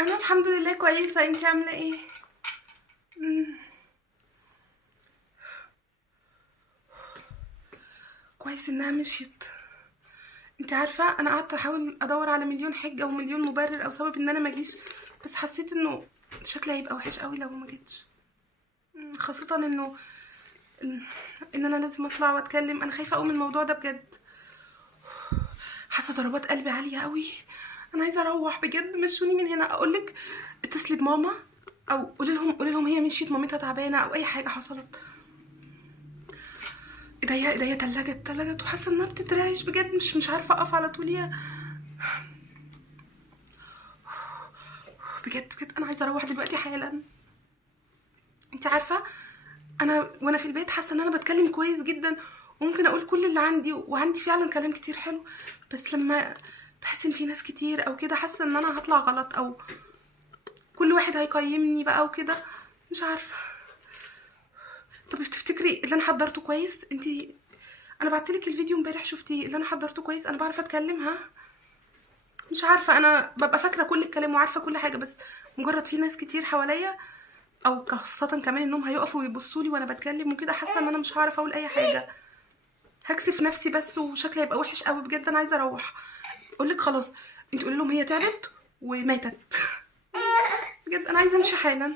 انا الحمد لله كويسه، انتي عامله ايه؟ مم. كويس انها مشيت. انتي عارفه انا قعدت احاول ادور على مليون حجه ومليون مبرر او سبب ان انا ما اجيش، بس حسيت انه شكلي هيبقى وحش قوي لو ما جيتش. خاصه انه ان إن انا لازم اطلع واتكلم. انا خايفه قوي من الموضوع ده بجد. حاسه ضربات قلبي عاليه قوي. انا عايزه اروح بجد، مشوني من هنا. اقولك اتصلي بماما او قولي لهم هي مشيت، مامتها تعبانه او اي حاجه حصلت. ايديا تلجت وحاسه انها بتترعش بجد، مش عارفه اقف على طول يا. بجد انا عايزه اروح دلوقتي حالا. انت عارفه وانا في البيت حاسه ان انا بتكلم كويس جدا، وممكن اقول كل اللي عندي، وعندي فعلا كلام كتير حلو. بس لما بحس ان في ناس كتير او كده، حاسه ان انا هطلع غلط او كل واحد هيقيمني بقى وكده. مش عارفه. طب تفتكري اللي انا حضرته كويس؟ انا بعتلك الفيديو امبارح، شفتي اللي انا حضرته كويس؟ انا بعرف اتكلم ها؟ مش عارفه، انا ببقى فاكره كل الكلام وعارفه كل حاجه، بس مجرد في ناس كتير حواليا، او خاصه كمان انهم هيقفوا ويبصوا لي وانا بتكلم وكده، حاسه ان انا مش هعرف اقول اي حاجه. هكسف نفسي بس وشكلي هيبقى وحش قوي بجد. انا عايزه اروح. اقول لك خلاص، انت قولي لهم هي تعبت وماتت. بجد انا عايزه امشي حالا.